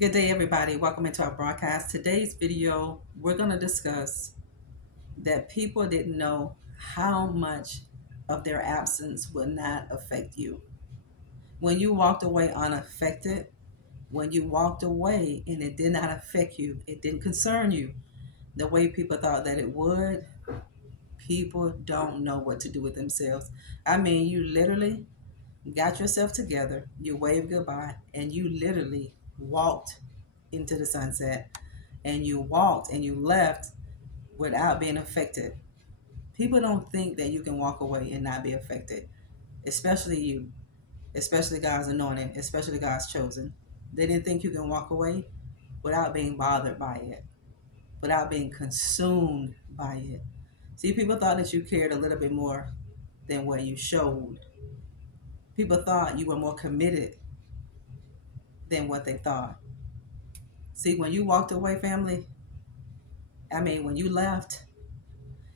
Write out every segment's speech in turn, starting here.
Good day, everybody. Welcome into our broadcast. Today's video, we're going to discuss that people didn't know how much of their absence would not affect you. When you walked away unaffected, when you walked away and it did not affect you, it didn't concern you the way people thought that it would, people don't know what to do with themselves. I mean, you literally got yourself together, you waved goodbye, and you literally walked into the sunset and you walked and you left without being affected. People don't think that you can walk away and not be affected, especially you, especially God's anointed, especially God's chosen. They didn't think you can walk away without being bothered by it, without being consumed by it. See, people thought that you cared a little bit more than what you showed. People thought you were more committed than what they thought. See, when you walked away, family, when you left,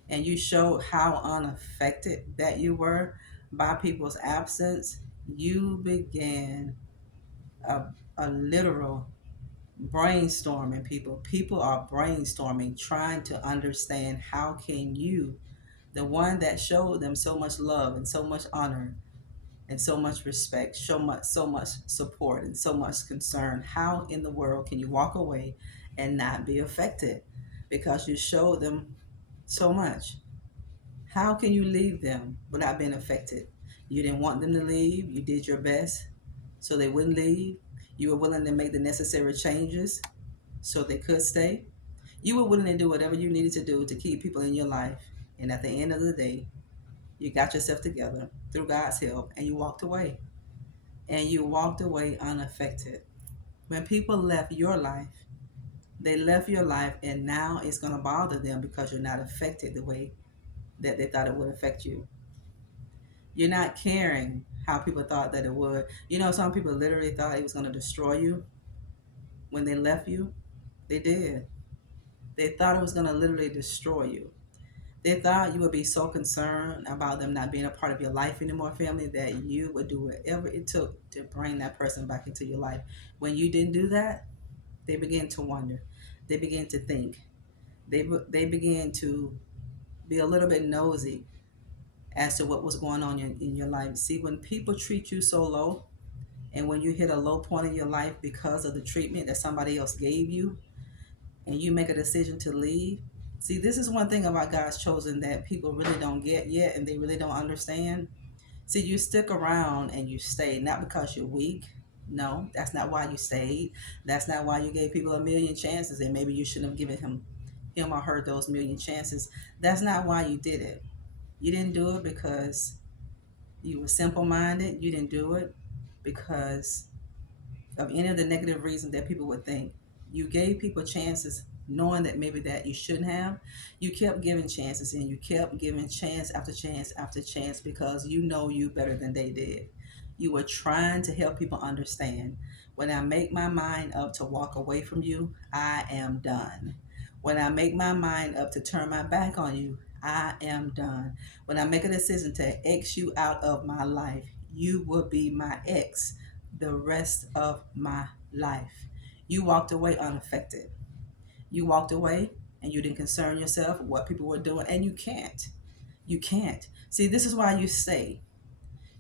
and you showed how unaffected that you were by people's absence, you began a, a literal brainstorming. People are brainstorming, trying to understand how can you, the one that showed them so much love and so much honor and so much respect, so much support and so much concern, how in the world can you walk away and not be affected because you showed them so much? How can you leave them without being affected? You didn't want them to leave. You did your best so they wouldn't leave. You were willing to make the necessary changes so they could stay. You were willing to do whatever you needed to do to keep people in your life. And at the end of the day, you got yourself together through God's help and you walked away. And you walked away unaffected. When people left your life, they left your life and now it's going to bother them because you're not affected the way that they thought it would affect you. You're not caring how people thought that it would. You know, some people literally thought it was going to destroy you when they left you. They did. They thought it was going to literally destroy you. They thought you would be so concerned about them not being a part of your life anymore, family, that you would do whatever it took to bring that person back into your life. When you didn't do that, they began to wonder. They began to think. They began to be a little bit nosy as to what was going on in your life. See, when people treat you so low, and when you hit a low point in your life because of the treatment that somebody else gave you, and you make a decision to leave, see, this is one thing about God's chosen that people really don't get yet, and they really don't understand. See, you stick around and you stay, not because you're weak. No, that's not why you stayed. That's not why you gave people a million chances, and maybe you shouldn't have given him or her those million chances. That's not why you did it. You didn't do it because you were simple minded. You didn't do it because of any of the negative reasons that people would think. You gave people chances knowing that maybe that you shouldn't have. You kept giving chances and you kept giving chance after chance after chance because you know you better than they did. You were trying to help people understand. When I make my mind up to walk away from you, I am done. When I make my mind up to turn my back on you, I am done. When I make a decision to X you out of my life, you will be my ex the rest of my life. You walked away unaffected. You walked away and you didn't concern yourself with what people were doing, and you can't. You can't. See, this is why you stay.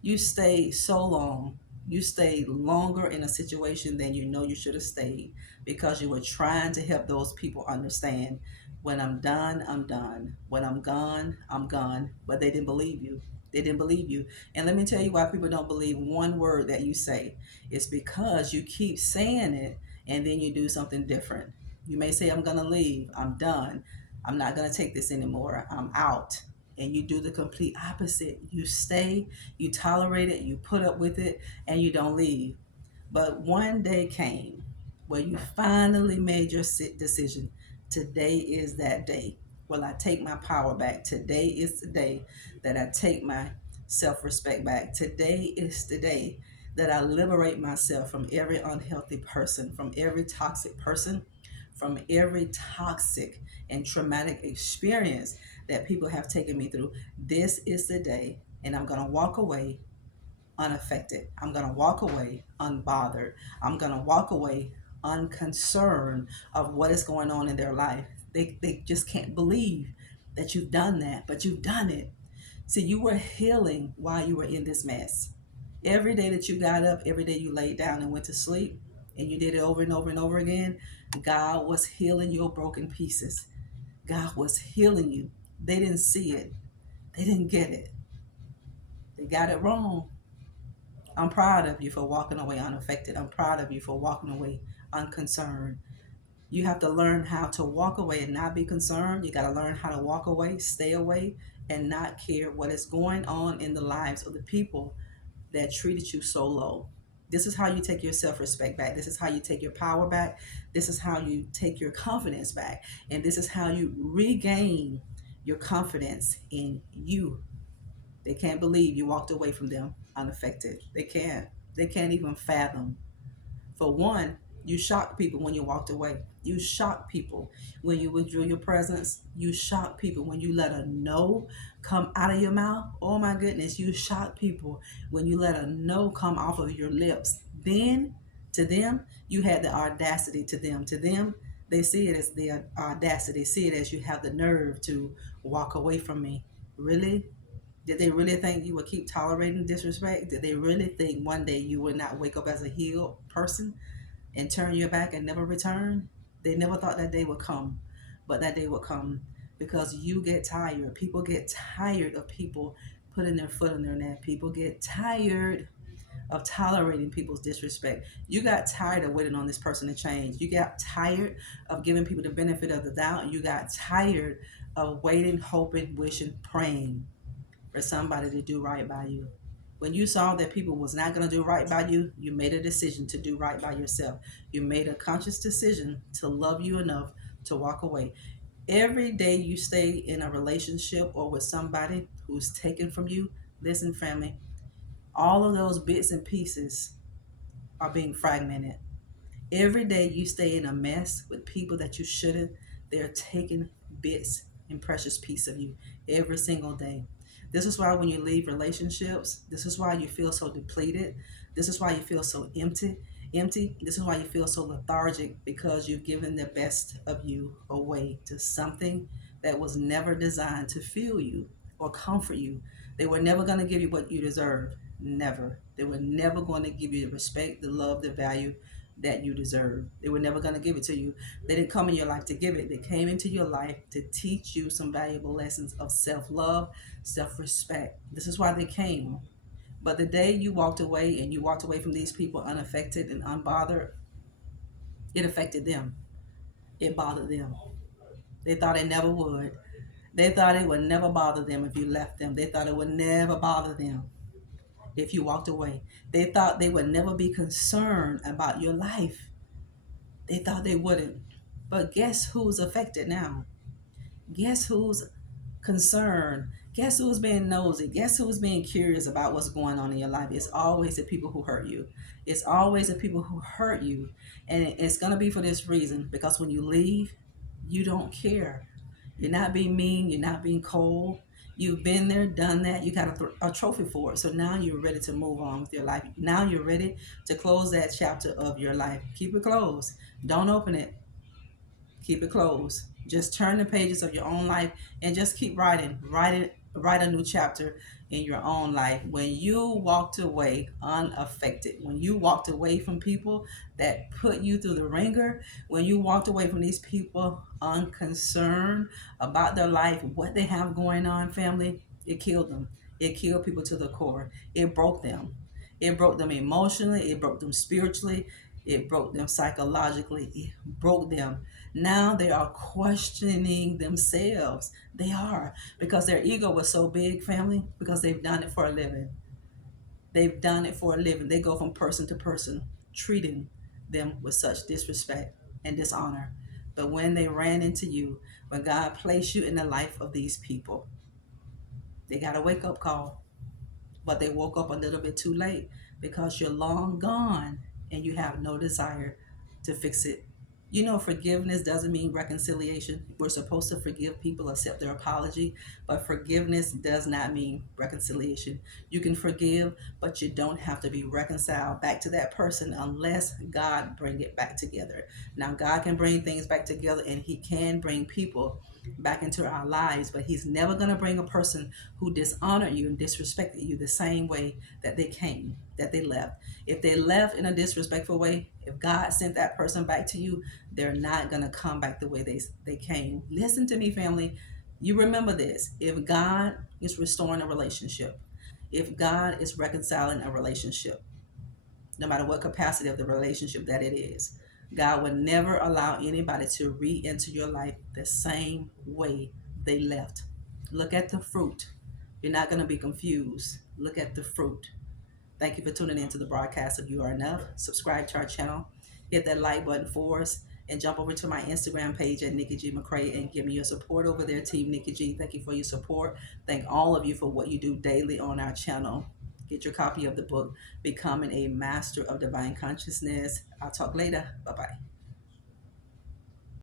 You stay so long. You stayed longer in a situation than you know you should have stayed because you were trying to help those people understand when I'm done, I'm done. When I'm gone, I'm gone. But they didn't believe you. They didn't believe you. And let me tell you why people don't believe one word that you say. It's because you keep saying it and then you do something different. You may say, I'm going to leave. I'm done. I'm not going to take this anymore. I'm out. And you do the complete opposite. You stay, you tolerate it, you put up with it, and you don't leave. But one day came where you finally made your decision. Today is that day. Will I take my power back? Today is the day that I take my self-respect back. Today is the day that I liberate myself from every unhealthy person, from every toxic person, from every toxic and traumatic experience that people have taken me through. This is the day, and I'm going to walk away unaffected. I'm going to walk away unbothered. I'm going to walk away unconcerned of what is going on in their life. They just can't believe that you've done that, but you've done it. See, you were healing while you were in this mess. Every day that you got up, every day you laid down and went to sleep, and you did it over and over and over again, God was healing your broken pieces. God was healing you. They didn't see it. They didn't get it. They got it wrong. I'm proud of you for walking away unaffected. I'm proud of you for walking away unconcerned. You have to learn how to walk away and not be concerned. You got to learn how to walk away, stay away, and not care what is going on in the lives of the people that treated you so low. This is how you take your self-respect back. This is how you take your power back. This is how you take your confidence back. And this is how you regain your confidence in you. They can't believe you walked away from them unaffected. They can't. They can't even fathom. For one, you shocked people when you walked away. You shocked people when you withdrew your presence. You shocked people when you let a no come out of your mouth. Oh my goodness, you shocked people when you let a no come off of your lips. Then, to them, you had the audacity to them. To them, they see it as the audacity. They see it as you have the nerve to walk away from me. Really? Did they really think you would keep tolerating disrespect? Did they really think one day you would not wake up as a healed person and turn your back and never return? They never thought that day would come, but that day would come because you get tired. People get tired of people putting their foot in their neck. People get tired of tolerating people's disrespect. You got tired of waiting on this person to change. You got tired of giving people the benefit of the doubt. You got tired of waiting, hoping, wishing, praying for somebody to do right by you. When you saw that people was not going to do right by you, you made a decision to do right by yourself. You made a conscious decision to love you enough to walk away. Every day you stay in a relationship or with somebody who's taken from you, listen, family, all of those bits and pieces are being fragmented. Every day you stay in a mess with people that you shouldn't, they're taking bits and precious piece of you every single day. This is why when you leave relationships, this is why you feel so depleted. This is why you feel so empty. This is why you feel so lethargic because you've given the best of you away to something that was never designed to fill you or comfort you. They were never going to give you what you deserved. Never. They were never going to give you the respect, the love, the value that you deserve. They were never going to give it to you. They didn't come in your life to give it. They came into your life to teach you some valuable lessons of self-love, self-respect. This is why they came. But the day you walked away and you walked away from these people unaffected and unbothered, it affected them. It bothered them. They thought it never would. They thought it would never bother them if you left them. They thought it would never bother them if you walked away. They thought they would never be concerned about your life. They thought they wouldn't. But guess who's affected now? Guess who's concerned? Guess who's being nosy? Guess who's being curious about what's going on in your life? It's always the people who hurt you. It's always the people who hurt you. And it's going to be for this reason, because when you leave, you don't care. You're not being mean. You're not being cold. You've been there, done that. You got a trophy for it. So now you're ready to move on with your life. Now you're ready to close that chapter of your life. Keep it closed. Don't open it. Keep it closed. Just turn the pages of your own life and just keep writing. Write a new chapter in your own life. When you walked away unaffected, when you walked away from people that put you through the ringer, when you walked away from these people unconcerned about their life, what they have going on, family, it killed them. It killed people to the core. It broke them. It broke them emotionally. It broke them spiritually. It broke them psychologically. It broke them. Now they are questioning themselves. They are, because their ego was so big, family, because they've done it for a living. They've done it for a living. They go from person to person, treating them with such disrespect and dishonor. But when they ran into you, when God placed you in the life of these people, they got a wake-up call. But they woke up a little bit too late because you're long gone and you have no desire to fix it You know, forgiveness doesn't mean reconciliation. We're supposed to forgive people, accept their apology, but forgiveness does not mean reconciliation. You can forgive, but you don't have to be reconciled back to that person unless God bring it back together. Now, God can bring things back together, and He can bring people back into our lives, but He's never going to bring a person who dishonored you and disrespected you the same way that they came, that they left. If they left in a disrespectful way, if God sent that person back to you, they're not going to come back the way they came. Listen to me, family. You remember this. If God is restoring a relationship, if God is reconciling a relationship, no matter what capacity of the relationship that it is, God would never allow anybody to re-enter your life the same way they left. Look at the fruit. You're not going to be confused. Look at the fruit. Thank you for tuning in to the broadcast of You Are Enough. Subscribe to our channel, hit that like button for us, and jump over to my Instagram page at Nikki G McCray and give me your support over there, Team Nikki G. Thank you for your support. Thank all of you for what you do daily on our channel. Get your copy of the book, Becoming a Master of Divine Consciousness. I'll talk later. Bye-bye.